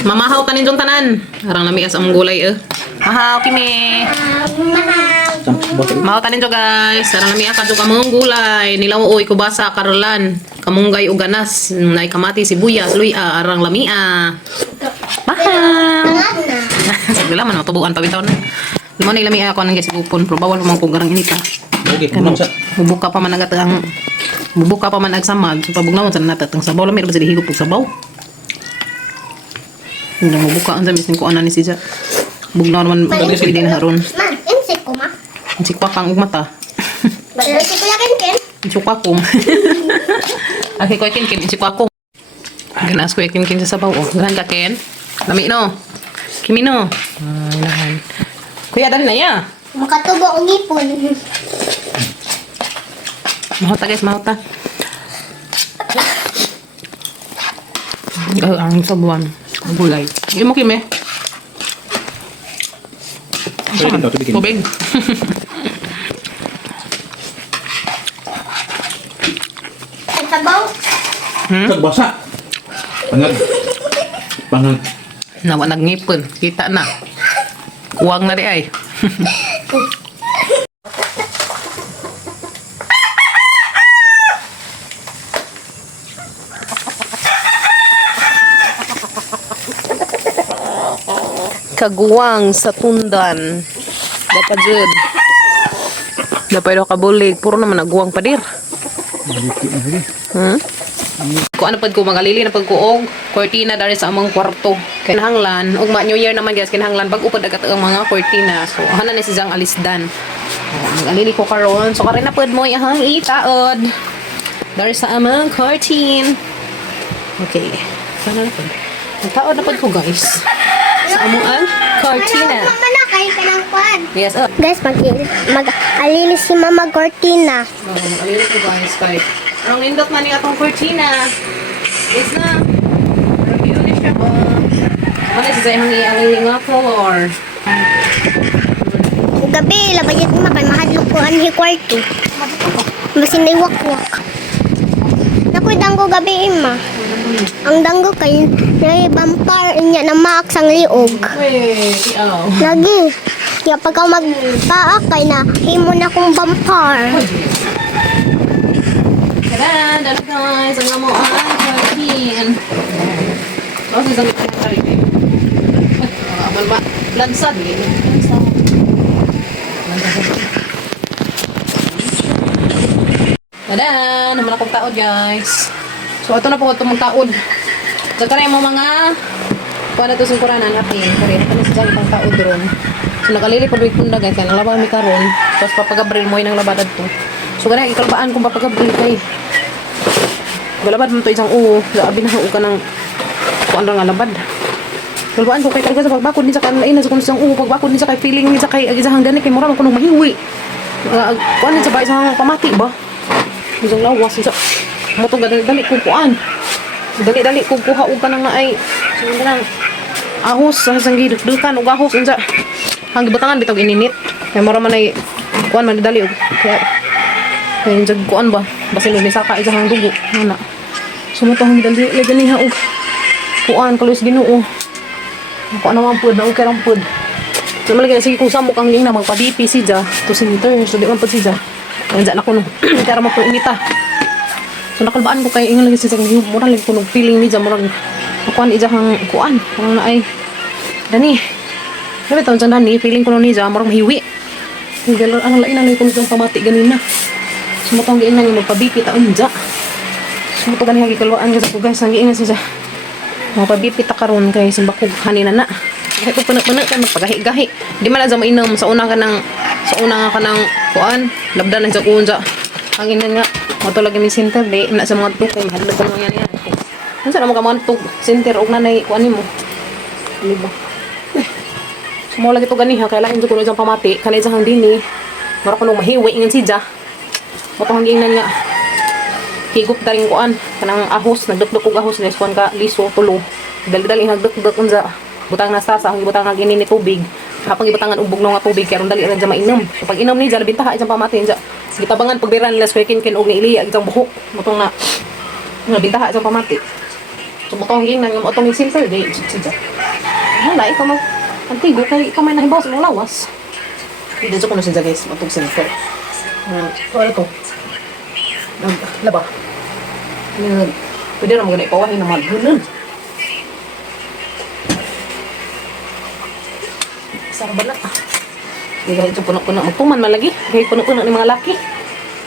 Mamahaw tanin jong tanan. Arang lami as ang gulay Mahaw kimi. Mahaw tanin jo guys. Arang lami ka jo kamong gulay. Nilaw oy kubasa karolan. Kamunggay ug ganas. Nay kamati sibuyas luy arang lami Mahaw. Sagla man matubuan pa bitaw na. Imo ni lami ako nang gisigupon pero bawal man kog garang inita. Okay, kulang sa. Bubuka pa man agatang bubuka pa man agsamad. So pabugnaw sa natatang sabaw lami ra sa higop og sabaw. Hindi mo buka ang samis ko ana ni siya. Bugnaw naman pwede na haron. Man, insik ko ma. Insik pa kang mata. Insik ko yakin ken. Insik pa kong. Aki ko kin insik pa kong. Ganas ko kin sa sabaw. Ganan ka ken. Lami no. Kimi no. Ilahan. Kuya dali na ya. Makatubo og ipon. Mahota guys, mahota. Ang sabuan. Ang gulay. Hindi mo kime. Tubikin daw, tubikin. Tubig. Ang sabaw. Nagbasa. Pangag. Pangag. Nawa nagngipon. Kita na. Kuwang na di ay. Kaguwang sa tundan. Dapat jud. Dapat daw kabulig. Puro naman naguwang padir. Kung ano pad ko magalili na pagkuog kortina dari sa among kwarto kinahanglan ug ma New Year naman guys kinahanglan pag upod agat ang mga kortina so hanan ni si Jang alisdan magalili ko karon so karon na pud mo ihang itaod dari sa among curtain okay sana na pud itaod na pud ko guys sa among cortina Manakay ka ng kwan. yes Guys, mag-alilis si Mama Cortina. magalili ko guys kay ang nindot na ni atong cortina is na review ni siya ba ano si Jay hangi ang nga floor Gabi, labayat mo kay mahadlok ko anhi kwarto. Basin na iwak-wak. Nakoy danggo gabi ima. Ang danggo kay na bampar niya na maak sang liog. wait tiaw Lagi. Kaya pagka magpaak kay na himo na kong bampar. Tara, dala guys, ang amo ang curtain. Oh, sa samit ng curtain. Abal ba? Lansad, eh. Tada! Naman akong taod, guys. So, ito na po itong taod. So, tara mo mga kuha na ito sa kuranan natin. Kaya, ito na sa isang taod ron. So, nakalili pa rin kunda, guys. Kaya, nalabang mi karon. Tapos, papagabril mo yung labadad to. So, ganyan, ikalbaan kung papagabril kay. Galabad mo to isang labi na ka ng kuan ra nga labad. Galbaan ko kay talaga sa pagbakod ni sa kanlain sa kun isang pagbakod ni sa kay feeling ni sa kay agisang gani kay mura man kuno mahiwi. Kuan ni sa ba isang pamati ba? Isang lawas sa mo to dali ko kuan. Dali ko kuha og kanang naay nang ahos sa isang gidukdukan og ahos unsa. Ang gibutangan bitaw ininit. Kay mura man ay kuan man dali og kaya kaya jag kuan ba basin ni saka isang dugo ana sumutong dali ganiha og kuan kalos Ginoo ko ano man pud na okay lang pud so malagi sige kung samo kang na magpa-BP si Ja to center so di man pud si Ja nandiyan ako no kaya mo po inita so nakalbaan ko kay ingon lagi si Ja mura lang kuno feeling ni Ja mura kuan ija hang kuan kung na ay dani sabi taon sa dani feeling ko ni Ja mura mahiwi galo ang lain ang kung pamati ganina sumutong giin nang magpa-BP ta unja. Sumutong gani gikalwaan sa ko guys ang giin siya. Magpa-BP ta karon kay simbakog kanina na. Kay pag pana kay magpagahi-gahi. Di man na mainom sa una ka nang kuan, labdan na sa unja. Ang ina nga matulog mi center di na sa mga tukay mahadlok ko yan yan. Unsa na mo ka man center og nanay kuan nimo. Di ba? Sumo lagi to gani ha kay lain ko no pamati kanay sa hang dini. Mara ko nung mahiwi ingin si Ja. Matong hangin nga higop taring kuan kanang ahos nagdukduk og ahos nes kuan ka liso tulo dali nagdukduk unsa butang na sa ang butang nga gini ni tubig kapag ibutangan og bugnaw nga tubig kay dali ra dya mainom so, pag inom ni dya labintaha isang pamati dya gitabangan pagbiran nila swekin kin og niiliya isang buhok motong na bintaha isang pamati Sumutong hingin ng auto may silver. Di, sige. Wala, ikaw mag... Antigo, kaya ikaw may nahibaw sa mga lawas. Hindi ko na siya guys, matong silver. So, ano to? Naglaba. Pwede na magana ipawahin na maghunan. Sarap na. Hindi ka ito puno-puno. Magtuman malagi. Kaya puno-puno ng mga laki.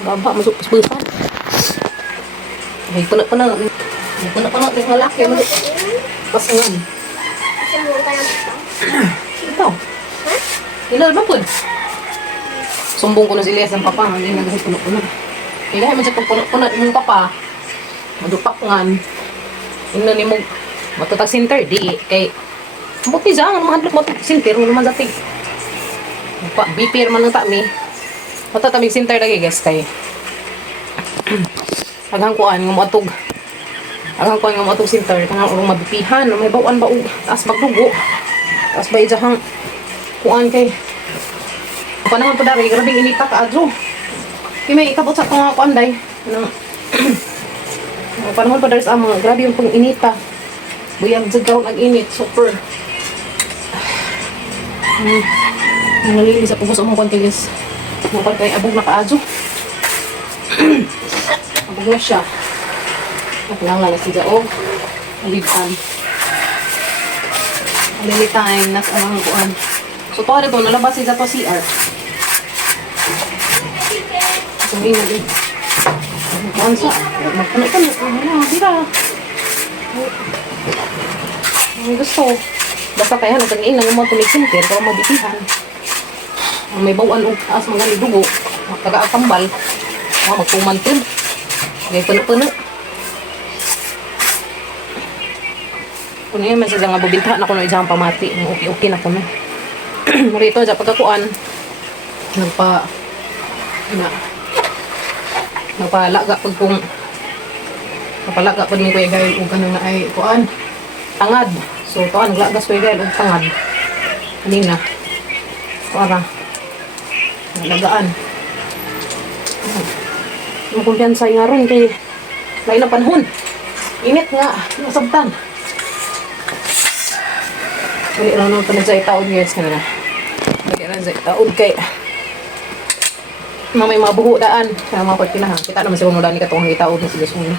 Baba, masupos-pusan. Kaya puno-puno. Puno-puno ng mga laki. Pasangan. Ito. Ilan ba po? Sumbong ko na si Elias ng papa. Hindi na kasi puno-puno. Ilahay mo siya pag puno-puno ng papa. Madupak nga. Ino ni mo matutag center. Di. Kay buti dyan. Ang mahadlok matutag center. Hindi naman dating. Bipir man ng tami. Matatabing center lagi guys. Kay aghangkuan nga matug. Aghangkuan nga matug center. Kanang urong mabipihan. May bawaan ba taas magdugo. Taas ba ijahang kuan kay panahon pa dari. Grabing inita ka adro. Kaya may ikabot sa mga kuan day. Panahon pa dari sa mga grabe yung pang inita. Buyag jagaw nag-init. Super. Nalili sa pugos ang mga kuan kay guys. Mga kuan kay abog na kaadro. Abog na siya. Kailangan na siya o alitan. Alilitain nas ang kuan. So to ito nalabas siya to CR. So ingay din. Kuan sa magpuno-puno. Dira. May gusto. Basta kaya nagkagain lang mo tumisinter para mabitihan. May bawaan og taas mga dugo. Taga-akambal. Magpumantod. Gaya puno-puno. Kung yun, man siya nga bubintahan ako na isang pamati. Okay na ko na. Marito, dyan pagkakuan, nagpalaga pag kung napalaga pag ni Kuya Gael o ganun na ay kuan, tangad. So, kuan, naglagas Kuya Gael o tangad. Kanina. Para, nalagaan. Kumpiyansa nga ron kay lain na panahon. Init nga, nasabtan. Dali lang naman pa na sa itaod guys kanina. Dali lang sa itaod kay mamay mga buho daan. Kaya mga pagkinahan. Kita naman si Uno daan ni katong itaod na si Gasuna.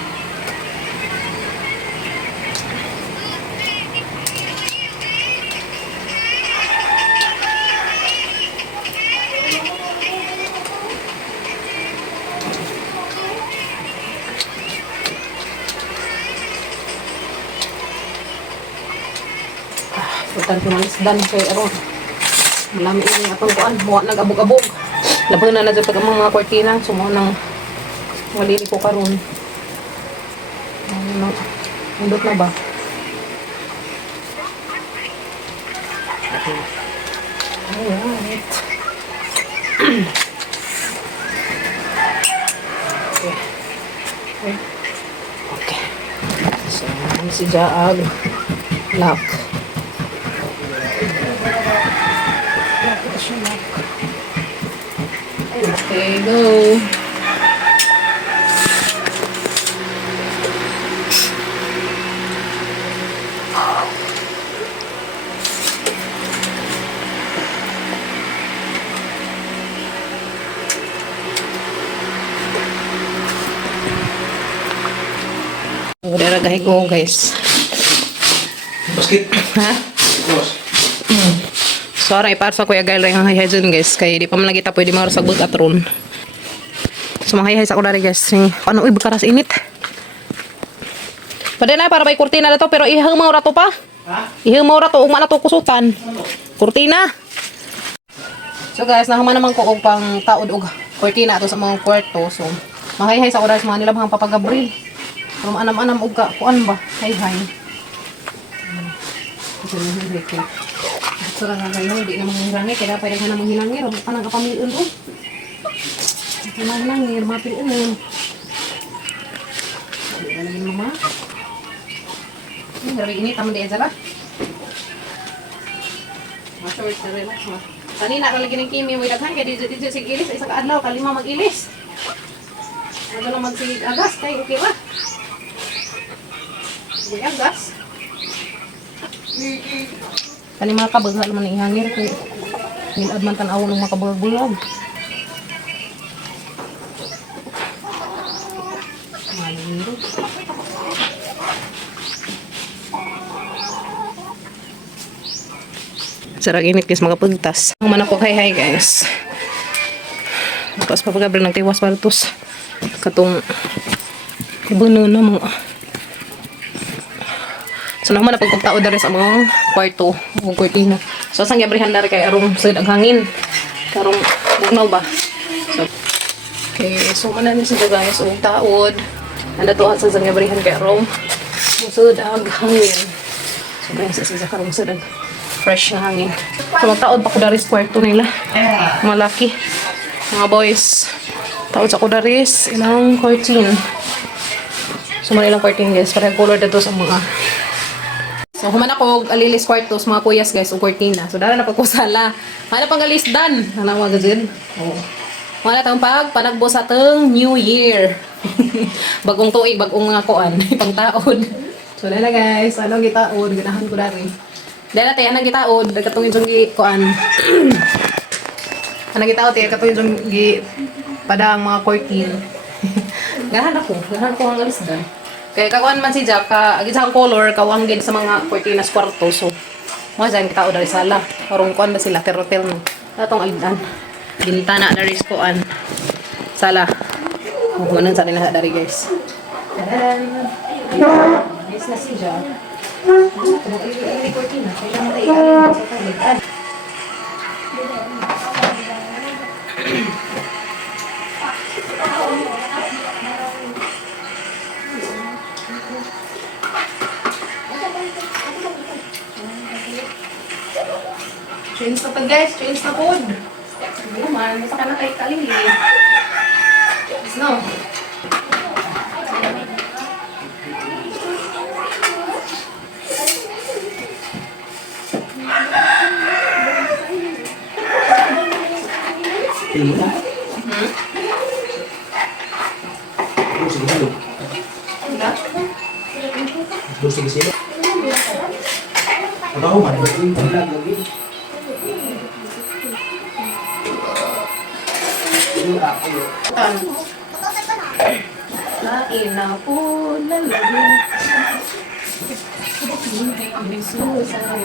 Butan ko ng isdan kay aron. Malami ini atong kuan, muwa nag-abog-abog. Laban na dyan pag ang mga kortina, sumo nang malili ko karon. Undot na ba? Alright. Okay. So, si Jaag lock. Okay, go. Udah ragay ko guys. Basket. Ha? Boss. Sorry, para sa Kuya Gael ang hayhay dyan guys. Kaya di pa man lagi ta pwede marasagot at ron. So mga hayhay sa ko dari guys. Ano, uy, bakaras init. Pwede na, para may kurtina na to. Pero ihaw mo rato pa. Ha? Ihaw mo rato. Ugma na to kusutan. Kurtina. So guys, nahaman naman ko og pang taod og kurtina ato sa mga kwarto. So, mga hayhay sa ko dari sa mga nilabhang papagabri. Pero anam-anam og ka. Kuan ba? Hayhay. Ito. So lang ngayon, hindi na manghirangi. Kaya pwede ka na manghirangi. Huwag ka nang kapamilin doon. Hindi na manghirangi. Mapilin na yun. Hindi na lagi mama. Grabe init. Tama di aja ba? Ma-short na relax ma. Kanina ka lagi ng kimi. May daghan. Kaya di sig ilis. Isa ka adlaw. Kalima mag-ilis. Ano lang mag-sig agas. Kaya okay ba? Uy, agas. Kani mga kabagha naman ihangir kay nilad man tan-awon ng mga kabagbulag. Maliro. Sarang init guys mga pugtas. Ang man ako hi guys. Tapos papagabrang nagtiwas paltos. Katong ibuno na mga. So naman na pagpagtao dari sa mga kwarto o kurtina. So sang gabrihan dari kay arong sad ang hangin. Karong bugnaw ba. So okay, so man ni sila guys og taod. Anda to sa sang gabrihan kay arong sad ang hangin. So guys sa karong sad fresh na hangin. So magtaod pa ko dari sa kwarto nila. Malaki. Mga boys. Taod sa ko dari ilang curtain. So man ilang curtain guys para color dito sa mga. So, human ako alilis kwartos, mga kuyas guys, o cortina. So, dara na pagkusala. Mana pang alis dan. Ano mga gazin? Oh. Mana tang panagbo sa teng New Year. Bagong tuig, bagong mga kuan, pang taon. So, dala guys, anong gitaod, ganahan ko dari. Dala tayo, anong gitaod, katong yung kuan. Anong gitaod, tayo, katong yung padang mga cortin. Ganahan ko ang alis dan. Kaya kakuan man si Jack, gisang color, kawanggin sa mga cortinas kwarto. So, mga dyan kita o dari sala. Karong kuan ba sila, hotel no. Atong alidan. Bintana na rin kuan. Sala. Manan sa nila dari guys. Tadaan. Nice na si Jack. Ili cortina. Kailangan tayo ikalin sa talidan. Change na pag guys, change na food. Hindi naman, basta ka na kay kalili. Yes, no? Pili mo na. Sige, sige. Sige, sige. Ano man, lagi. Lain na po lalagin. Susay.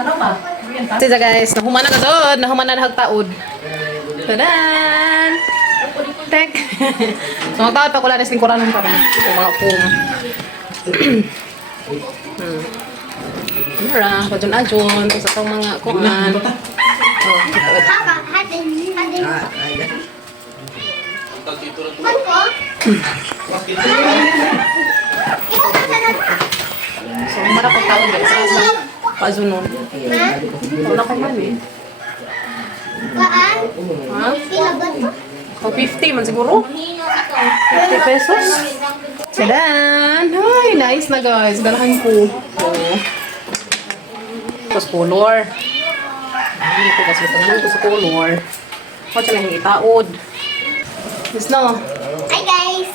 Ano ba? Sisa guys, nahuman na ka doon. Nahuman na nahagtaod. Tadan! Tek! So, magtaod pa ko lang lingkuran ng parang mga kum. Mara, pajon-ajon. Sa itong mga kuman. Oh, ito. So, umara pag taon guys. Sa pazunod. Wala ka man eh. Kaan? Ha? Pila ba ito? O 50 man siguro? 50 pesos? Tadan! Ay, nice na guys. Ganahan ko. Oh. Tapos color. Hindi ko kasi ito sa color. O, siya lang itaod. Yes, no? Hi guys!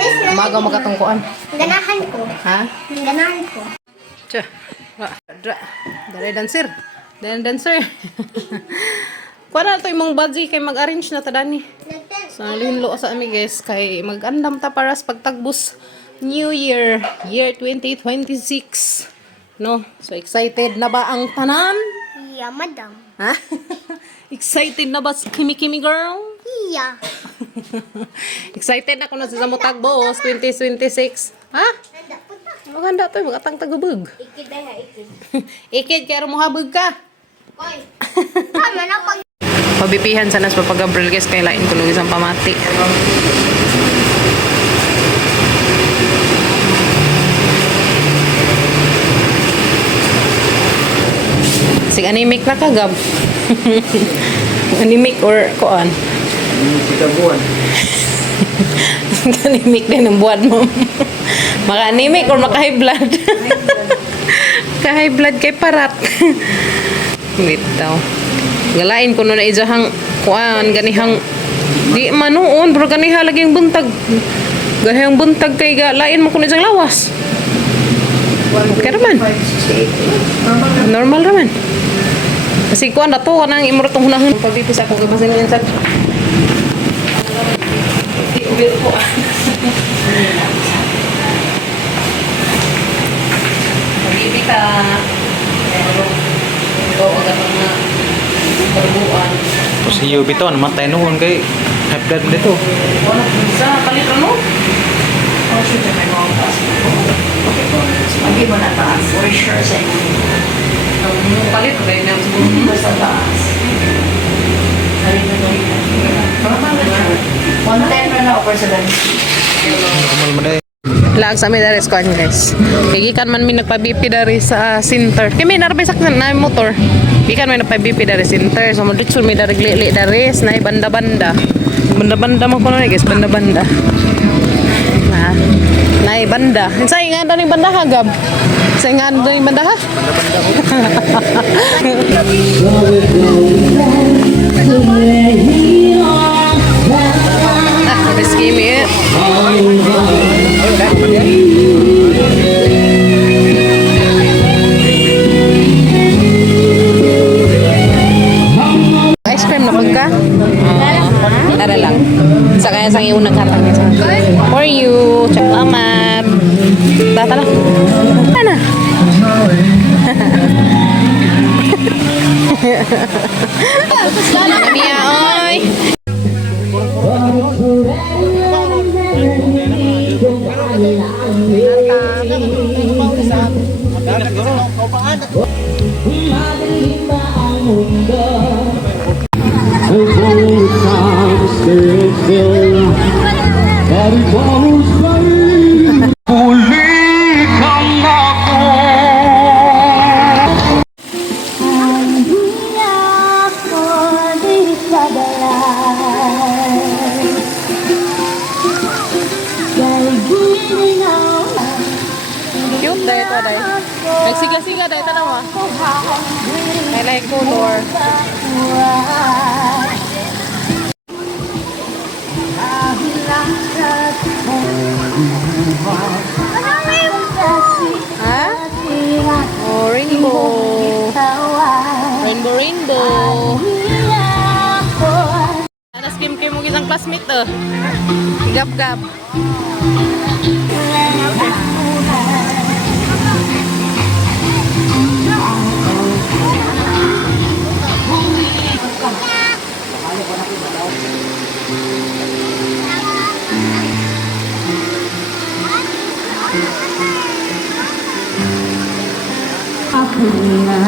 This na. Umaga magkatungkuan. Ganahan ko. Ha? Ganahan ko. Tiyo. Dari dancer. Dari dancer. Kuha na ito yung budgie kay mag-arrange na tadani. So, nalinlo sa amin guys kay mag-andam ta para sa pagtagbos New Year, year 2026. No? So, excited na ba ang tanan? Iya, madam. Ha? Excited na ba si Kimi girl? Iya. Excited na ko na sa Mutagbos 2026. Ha? Nanda po ta. Maganda to, magatang tagabug. Ikid na ha, ikid. Ikid, kaya muhabog ka. Koy. Tama na pag... Pabipihan sana sa pag-Gabriel guys, kay lain ko nung isang pamati. Sig anemic na ka, Gab. Anemic or kuan? Kita buwan. Anemic din ang buwan mo. Maka-anemic or maka-high blood? Ka-high blood kay parat. Bitaw. Galain ko na ijahang kuan ganihang di manuon pero ganiha laging buntag. Gahayang buntag kay galain mo kuno ijang lawas. Okay raman. Normal raman. Kasi kuan dato kanang imro tong hunahon pabipis ako kay basin yan sad. Di ubir ko. Pabipita. Ito agad na perbuan. Terus iyo biton matay nuhon kay high blood mo dito. Wala sa palit ano? Oh, shoot, may mga taas. Okay po. Lagi mo na taas. For sure sa inyo. Palit ko rin. Basta taas. One time na over sa dami. Kamal mo day. Lag sa amin dari squad guys. Gikan man mi nagpa-BP dari sa center. Kami narbisak na motor. Gikan man nagpa-BP dari center. So mo ditsul mi dari glili dari na banda-banda. Banda-banda mo kuno guys, banda-banda. Na. Nay banda. Sa ingan dari banda ha Gab. Sa ingan dari banda ha. Risky mi. Ice cream na pagka? Tara lang. Sa kaya sang iyong naghatang nito. For you. Salamat. Tata na. Ano? Mia, oy. Cute dahil ito dahil. Nagsiga-siga dahil ito naman. I like color. Ha? Oh, rainbow. Rainbow, rainbow. Ano skim-kim mo isang classmate to? Gab-gab. Aku na